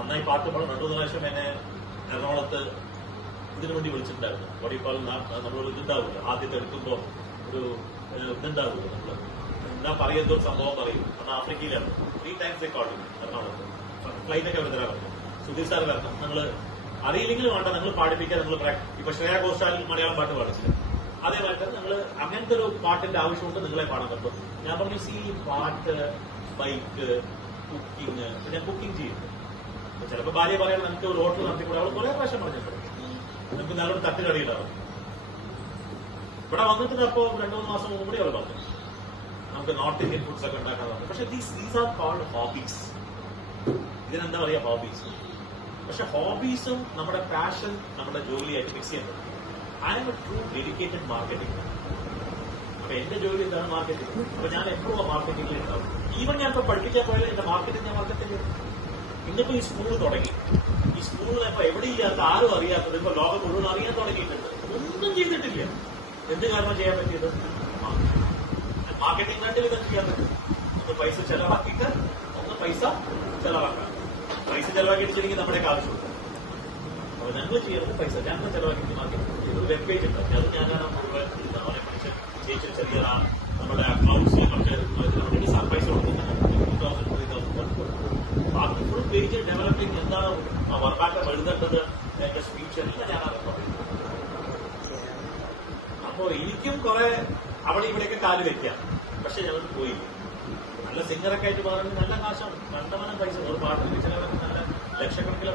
നന്നായി പാട്ട് പാടും. 2-3 പ്രാവശ്യം എന്നെ എറണാകുളത്ത് ഇതിനു വേണ്ടി വിളിച്ചിട്ടുണ്ടായിരുന്നു. വടിപ്പാൽ നമ്മളൊരു ഇതുണ്ടാവില്ല, ആദ്യത്തെ എടുക്കുമ്പോൾ ഒരു ഇതുണ്ടാവില്ല, നമ്മള് എന്താ പറയുന്ന ഒരു സംഭവം പറയും. അന്ന് ആഫ്രിക്കയിലാണ് 3 times റെക്കോർഡ് എറണാകുളത്ത്. ഫ്ലൈറ്റൊക്കെ അവിടെ തരാൻ പറ്റും. സുധീർ സാർ വരണം, നിങ്ങള് അറിയില്ലെങ്കിലും വേണ്ട, നിങ്ങൾ പാടിപ്പിക്കാൻ. നിങ്ങൾ ഇപ്പൊ ശ്രേയ ഘോഷാൽ മലയാളം പാട്ട് പാടിച്ചില്ല, അതേപോലെ തന്നെ നിങ്ങൾ അങ്ങനത്തെ ഒരു പാട്ടിന്റെ ആവശ്യമുണ്ട്, നിങ്ങളെ പാടാൻ പറ്റും. ഞാൻ പറഞ്ഞു, പാട്ട്, ബൈക്ക്, കുക്കിംഗ്. ഞാൻ കുക്കിംഗ് ചെയ്യും. ചിലപ്പോൾ ഭാര്യ പറയാൻ നമുക്ക് ഒരു ഹോട്ടൽ നടത്തിക്കൂടെ, അവൾ കുറെ പ്രാവശ്യം പറഞ്ഞിട്ടുണ്ട്. നമുക്ക് നല്ലൊരു തട്ടുകടിയിടാവും. ഇവിടെ വന്നിട്ട് അപ്പോ 2-3 മാസം മുമ്പ് കൂടി അവൾ പറഞ്ഞു നമുക്ക് നോർത്ത് ഇന്ത്യൻ ഫുഡ്സ് ഒക്കെ ഉണ്ടാക്കാൻ പറഞ്ഞു. പക്ഷെ ദീസ് ആർ കോൾഡ് ഹോബീസ്. ഇതിനെന്താ പറയാ, ഹോബീസ്. പക്ഷെ ഹോബീസും നമ്മുടെ പാഷൻ നമ്മുടെ ജോലിയായിട്ട് മിക്സ് ചെയ്യാൻ പറ്റും. I M A true dedicated marketing. അപ്പൊ എന്റെ ജോലി എന്താണ്, മാർക്കറ്റിംഗ്. അപ്പൊ ഞാൻ എപ്പോഴും മാർക്കറ്റിംഗിൽ ഉണ്ടാവും. ഈവൻ ഞാൻ ഇപ്പൊ പഠിപ്പിക്കാൻ പോയാലും എന്റെ മാർക്കറ്റിംഗ് ഞാൻ മാർക്കറ്റിംഗ്. ഇന്നിപ്പോ ഈ സ്കൂൾ തുടങ്ങി. ഈ സ്കൂളിൽ ഇപ്പൊ എവിടെയില്ലാത്ത, ആരും അറിയാത്തത് ഇപ്പൊ ലോകം മുഴുവൻ അറിയാൻ തുടങ്ങിയിട്ടുണ്ട്. ഒന്നും ചെയ്തിട്ടില്ല. എന്ത് കാരണം ചെയ്യാൻ പറ്റിയത്? മാർക്കറ്റിംഗ് 2 വിധം ചെയ്യാൻ പറ്റും. ഒന്ന് പൈസ ചെലവാക്കിയിട്ട്, ഒന്ന് പൈസ ചെലവാക്കാം. പൈസ ചെലവാക്കിയിട്ടില്ലെങ്കിൽ നമ്മുടെയൊക്കെ ആവശ്യമുണ്ട്. അപ്പൊ ഞങ്ങൾ ചെയ്യുന്നത് പൈസ ഞങ്ങൾ ചെലവാക്കിയിട്ട് മാർക്കറ്റിംഗ്. ഒരു വെബ് പേജ് ഉണ്ട്, അത് ഞാനാണ് മുഴുവൻ അവനെ പഠിച്ച് ചേച്ചി ചെറിയ നമ്മുടെ അക്കൗണ്ട്സ് കുറച്ച് പൈസ കൊടുക്കുന്നത് 2,000-3,000 ബാക്കി ഫുൾ പേജ് ഡെവലപ്പിംഗ്. എന്താണ് വർക്കാക്കം എഴുതേണ്ടത്, എന്റെ സ്പീച്ച് എല്ലാം ഞാനാണ് പറയുന്നത്. അപ്പോ എനിക്കും കുറെ അവിടെ ഇവിടെയൊക്കെ കാല് വെക്കാം. പക്ഷെ ഞങ്ങൾക്ക് പോയി നല്ല സിംഗറൊക്കെ ആയിട്ട് പറയുന്നത് നല്ല കാശാണ്. കണ്ടമാനം പൈസ ഒരു പാട്ടിന് ചിലവർക്ക് നല്ല ലക്ഷക്കണക്കിലെ